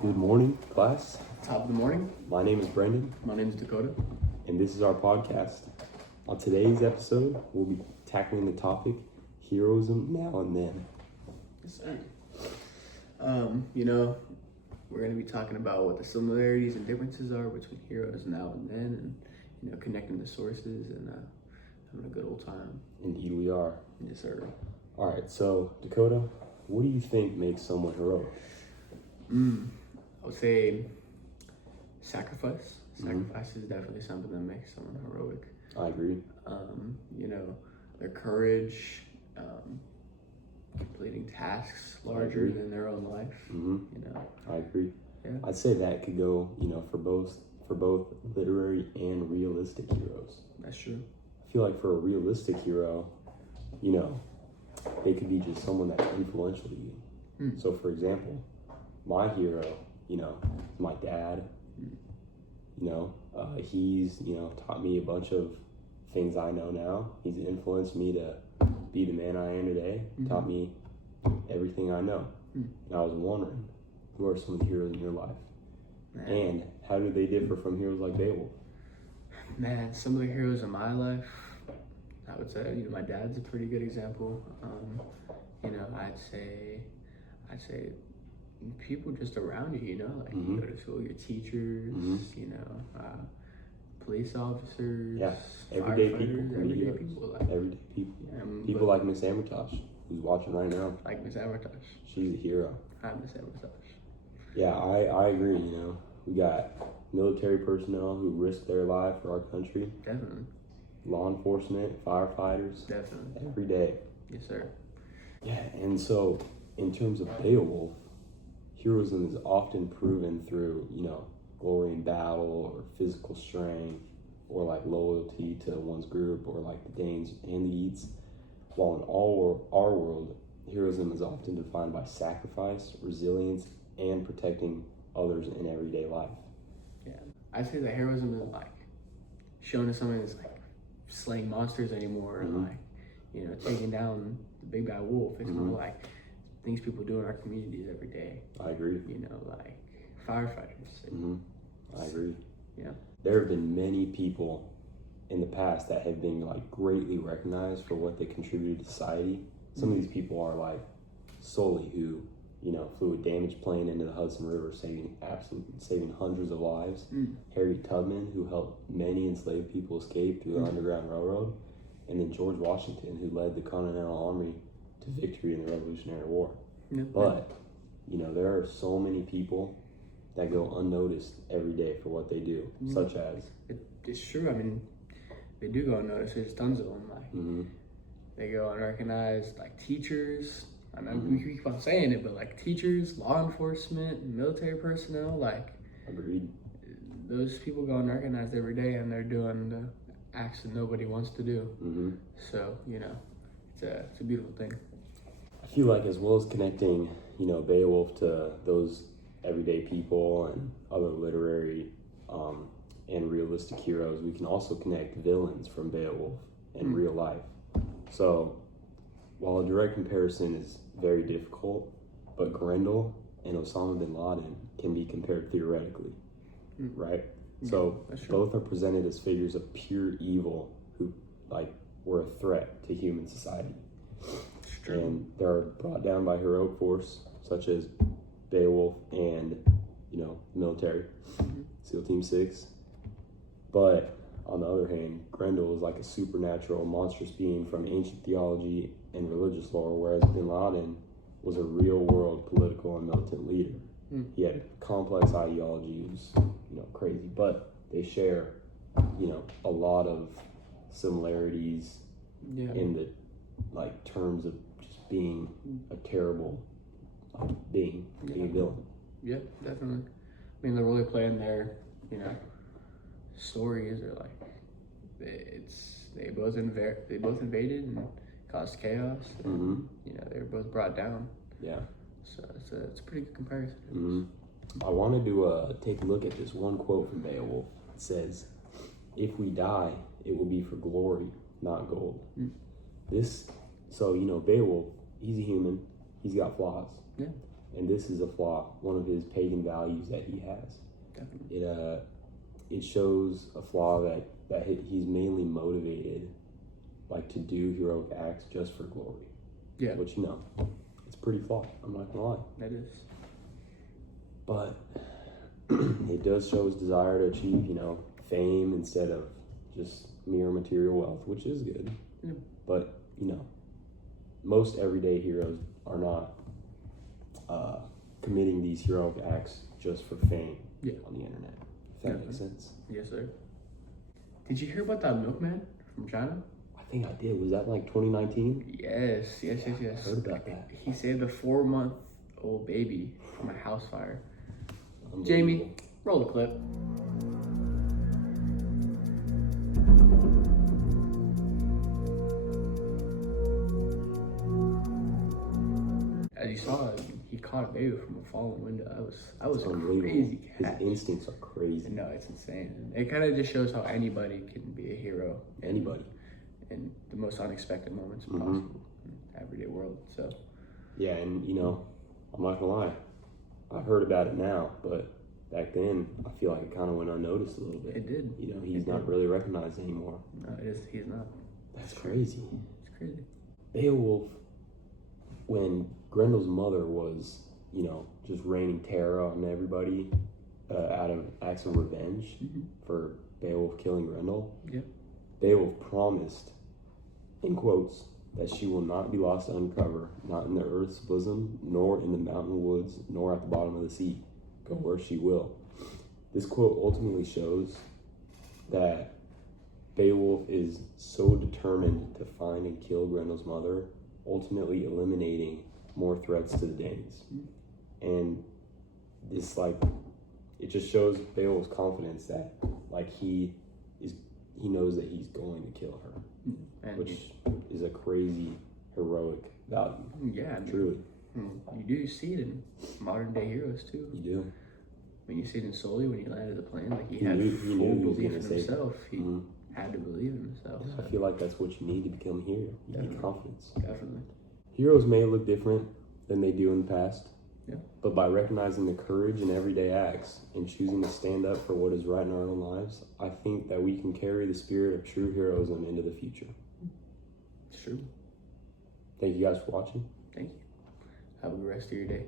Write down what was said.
Good morning, class. Top of the morning. My name is Brendan, My name is Dakota. and this is our podcast. On today's episode, we'll be tackling the topic heroism now and then. Yes, sir. We're going to be talking about what the similarities and differences are between heroes now and then, and connecting the sources and having a good old time. Indeed, we are. Yes, sir. All right, so Dakota, what do you think makes someone heroic? I would say sacrifice. Sacrifice is definitely something that makes someone heroic. I agree. Their courage, completing tasks larger than their own life. I agree. Yeah. I'd say that could go, for both literary and realistic heroes. That's true. I feel like for a realistic hero, they could be just someone that's influential to you. So, for example, my hero, is my dad. He's, taught me a bunch of things I know now. He's influenced me to be the man I am today. Taught me everything I know. And I was wondering, who are some of the heroes in your life? And how do they differ from heroes like Beowulf? Man, some of the heroes in my life, I would say, my dad's a pretty good example. I'd say people just around you, like you go to school, your teachers, police officers, everyday people, everyday people, people like Miss Armitage, who's watching right now. Like Miss Armitage. She's a hero. I'm Miss Armitage. Yeah, I agree. We got military personnel who risk their life for our country. Definitely. Law enforcement, firefighters. Definitely. Every day. Yes, sir. Yeah, and so in terms of Beowulf, heroism is often proven through, glory in battle or physical strength or like loyalty to one's group or like the Danes and the Eats. While in our world, heroism is often defined by sacrifice, resilience, and protecting others in everyday life. Yeah, I say that heroism isn't like showing us something that's like slaying monsters anymore, or like taking down the big bad wolf. It's more like things people do in our communities every day. I agree. Like firefighters. I agree. Yeah. There have been many people in the past that have been like greatly recognized for what they contributed to society. Some of these people are like Sully, who flew a damaged plane into the Hudson River, saving hundreds of lives. Harriet Tubman, who helped many enslaved people escape through the Underground Railroad, and then George Washington, who led the Continental Army to victory in the Revolutionary War. But there are so many people that go unnoticed every day for what they do, such as it's true. I mean, they do go unnoticed. There's tons of them. Like they go unrecognized, like teachers. I mean, we keep on saying it, but like teachers, law enforcement, military personnel, like agreed. Those people go unrecognized every day, and they're doing the acts that nobody wants to do. So it's a beautiful thing. I feel like as well as connecting, Beowulf to those everyday people and other literary and realistic heroes, we can also connect villains from Beowulf in real life. So while a direct comparison is very difficult, but Grendel and Osama bin Laden can be compared theoretically, right? So both are presented as figures of pure evil who were a threat to human society. And they're brought down by heroic force such as Beowulf and military, SEAL Team 6. But on the other hand, Grendel is like a supernatural, monstrous being from ancient theology and religious lore, whereas bin Laden was a real-world political and militant leader. He had complex ideology, he was crazy, but they share a lot of similarities in the terms of just being a terrible being a villain. Yeah, definitely. I mean, they're really playing their stories are like they both invaded and caused chaos. And, they were both brought down. Yeah. So it's a pretty good comparison. I wanted to take a look at this one quote from Beowulf. It says, "If we die, it will be for glory, not gold." So Beowulf, he's a human. He's got flaws. Yeah. and this is a flaw, one of his pagan values that he has. Definitely. It shows a flaw that he's mainly motivated, like, to do heroic acts just for glory. Yeah. Which, it's pretty flawed. I'm not gonna lie. That is. But it does show his desire to achieve, fame instead of just mere material wealth, which is good. Yeah. But, most everyday heroes are not committing these heroic acts just for fame on the internet. If that makes sense. Yes, sir. Did you hear about that milkman from China? I think I did. Was that like 2019? Yes. I heard about that. He saved a 4-month-old baby from a house fire. Jamie, roll the clip. As you saw, he caught a baby from a fallen window. That was a crazy catch. His instincts are crazy. No, it's insane. It kind of just shows how anybody can be a hero. Anybody. In the most unexpected moments possible in the everyday world. So. Yeah, and I'm not gonna lie, I've heard about it now, but back then I feel like it kind of went unnoticed a little bit. It did. He's not really recognized anymore. No, he's not. That's crazy. It's crazy. Beowulf, when Grendel's mother was, just raining terror on everybody out of acts of revenge for Beowulf killing Grendel, Beowulf promised, in quotes, that she will not be lost to uncover, not in the earth's bosom, nor in the mountain woods, nor at the bottom of the sea. Go where she will. This quote ultimately shows that Beowulf is so determined to find and kill Grendel's mother, ultimately eliminating more threats to the Danes. And this, it just shows Beowulf's confidence that, he knows that he's going to kill her, which is a crazy, heroic value. Yeah, truly. You do see it in modern day heroes too. You do. When you see it in Sully when he landed the plane, he had full belief in himself. He had to believe in himself. So. I feel like that's what you need to become a hero. You need confidence. Definitely. Heroes may look different than they do in the past. Yeah. But by recognizing the courage in everyday acts and choosing to stand up for what is right in our own lives, I think that we can carry the spirit of true heroism into the future. It's true. Thank you guys for watching. Thank you. Have a good rest of your day.